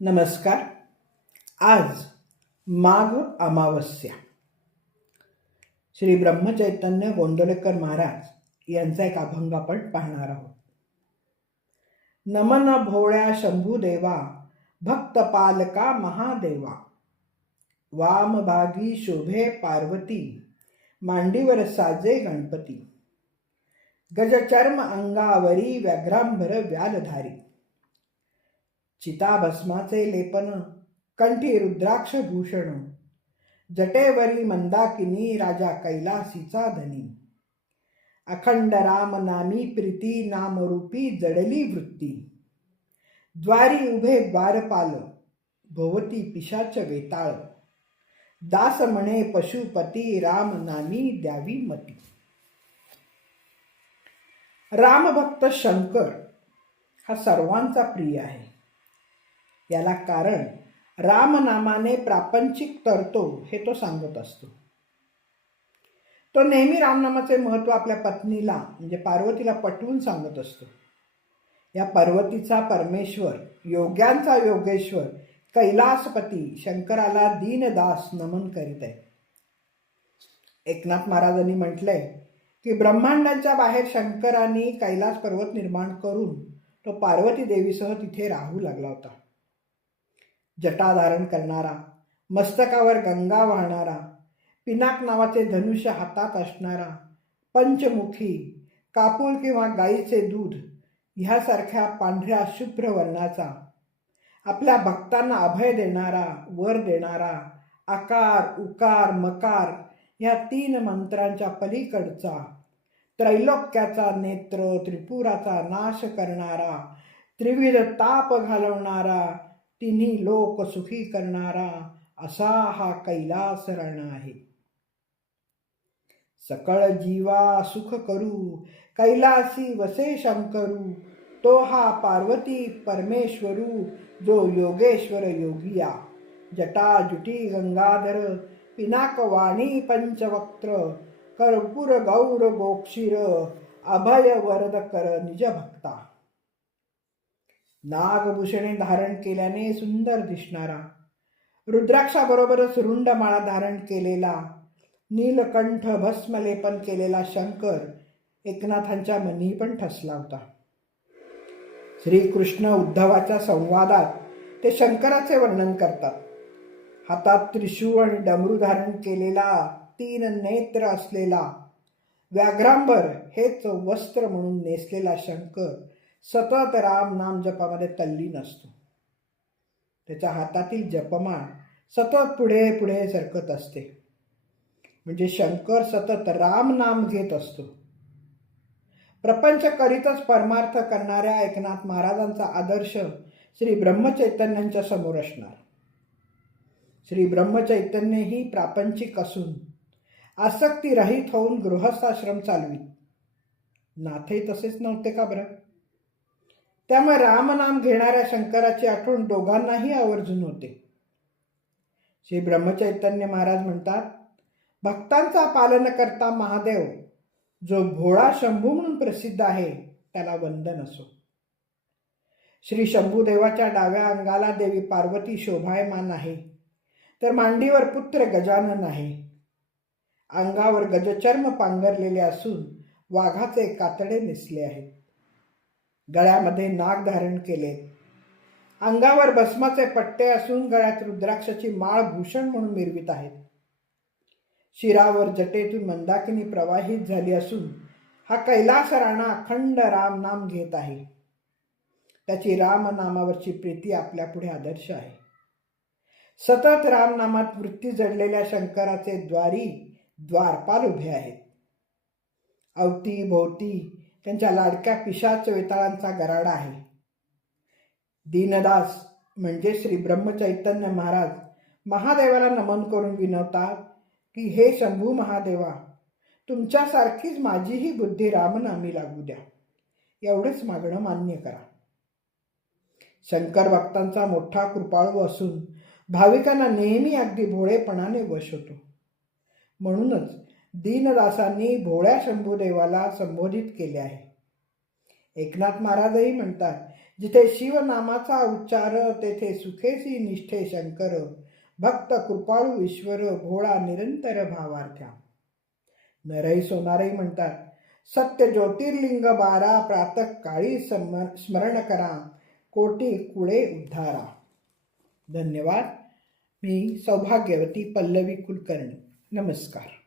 नमस्कार. आज माघ अमावस्या. श्री ब्रह्मचैतन्य गोंदलेकर महाराज यांचा एक अभंग आपण पाहणार आहोत. नमन भोळ्या शंभूदेवा भक्त पालका महादेवा. वामभागी शोभे पार्वती मांडीवर साजे गणपती. गजचर्म अंगावरी व्याघ्रांभर व्यालधारी. चिताभस्माचे लेपन कंठी रुद्राक्ष भूषण जटेवरी मंदाकिनी राजा कैलासीचा धनी. अखंड राम नामी प्रीती नामरूपी जडली वृत्ती. द्वारी उभे द्वारपाल भोवती पिशाच वेताळ. दास म्हणे पशुपती राम नामी द्यावी मती. रामभक्त शंकर हा सर्वांचा प्रिय आहे. याला कारण रामनामाने प्रापंचिक तरतो हे तो सांगत असतो. तो नेहमी रामनामाचे महत्त्व आपल्या पत्नीला म्हणजे पार्वतीला पटवून सांगत असतो. या पार्वतीचा परमेश्वर योग्यांचा योगेश्वर कैलासपती शंकराला दीनदास नमन करीत आहे. एकनाथ महाराजांनी म्हटलंय की ब्रह्मांडाच्या बाहेर शंकरांनी कैलास पर्वत निर्माण करून तो पार्वती देवीसह तिथे राहू लागला होता. जटा धारण करणारा मस्तकावर गंगा वाहणारा पिनाक नावाचे धनुष्य हातात असणारा पंचमुखी कापूर किंवा गाईचे दूध ह्यासारख्या पांढऱ्या शुभ्र वर्णाचा आपल्या भक्तांना अभय देणारा वर देणारा आकार उकार मकार ह्या तीन मंत्रांच्या पलीकडचा त्रैलोक्याचा नेत्र त्रिपुराचा नाश करणारा त्रिविध ताप घालवणारा तिन्ही लोक सुखी करणारा असा हा कैलास रण आहे. सकळ जीवा सुख करू कैलासी वसे शंकरू तो हा पार्वती परमेश्वरू जो योगेश्वर योगिया जटा जुटी गंगाधर पिनाक वाणी पंचवक्त्र कर्पूर गौर गोक्षीर अभय वरद कर निज भक्ता। नागभूषणे धारण केल्याने सुंदर दिसणारा. रुद्राक्षाबरोबरच रुंड माळा धारण केलेला. नीलकंठ भस्मलेपन केलेला शंकर एकनाथांच्या मनी पण ठसला होता. श्रीकृष्ण उद्धवाच्या संवादात ते शंकराचे वर्णन करतात. हातात त्रिशूळ आणि डमरू धारण केलेला तीन नेत्र असलेला. व्याघ्रांबर हेच वस्त्र म्हणून नेसलेला शंकर सतत राम नाम जपामध्ये तल्लीन असतो त्याच्या हातातील जपमाळ सतत पुढे पुढे सरकत असते. म्हणजे शंकर सतत राम नाम घेत असतो. प्रपंच करीतच परमार्थ करणाऱ्या एकनाथ महाराजांचा आदर्श श्री ब्रह्मचैतन्यांच्या समोर असणार. श्री ब्रह्मचैतन्य ही प्रापंचिक असून आसक्ती रहित होऊन गृहस्थाश्रम चालवीत. नाथही तसेच नव्हते का बरं? त्यामुळे रामनाम घेणाऱ्या शंकराची आठवण दोघांनाही आवर्जून होते. श्री ब्रह्मचैतन्य महाराज म्हणतात भक्तांचा पालन करता महादेव जो भोळा शंभू म्हणून प्रसिद्ध आहे त्याला वंदन असो. श्री शंभूदेवाच्या डाव्या अंगाला देवी पार्वती शोभायमान आहे तर मांडीवर पुत्र गजानन आहे. अंगावर गजचर्म पांघरलेले असून वाघाचे कातडे नेसले आहेत. गळ्यामध्ये नाग धारण केले. अंगावर भस्माचे पट्टे असून गळ्यात रुद्राक्षाची माळ भूषण म्हणून मिरवित आहेत. शिरावर जटेतून मंदाकिनी प्रवाहित झाली असून हा कैलास राणा अखंड राम नाम घेत आहे. त्याची रामनामावरची प्रीती आपल्यापुढे आदर्श आहे. सतत रामनामात वृत्ती जडलेल्या शंकराचे द्वारी द्वारपाल उभे आहेत. अवती भोवती त्यांच्या लाडक्या पिशाच वेताळांचा गराडा आहे. दीनदास म्हणजे श्री ब्रह्मचैतन्य महाराज महादेवाला नमन करून विनवतात की हे शंभू महादेवा तुमच्यासारखीच माझीही बुद्धी रामनामी लागू द्या. एवढंच मागणं मान्य करा. शंकर भक्तांचा मोठा कृपाळू असून भाविकांना नेहमी अगदी भोळेपणाने वश होतो. म्हणूनच दीनदासांनी भोळ्या शंभूदेवाला संबोधित केले आहे. एकनाथ महाराजही म्हणतात जिथे शिवनामाचा उच्चार तेथे सुखेसी निष्ठे शंकर भक्त कृपाळू ईश्वर भोळा निरंतर भावार्थ्या. नरई सोनारही म्हणतात सत्य ज्योतिर्लिंग बारा प्रातः काळी स्मरण करा कोटी कुळे उद्धारा. धन्यवाद. मी सौभाग्यवती पल्लवी कुलकर्णी. नमस्कार.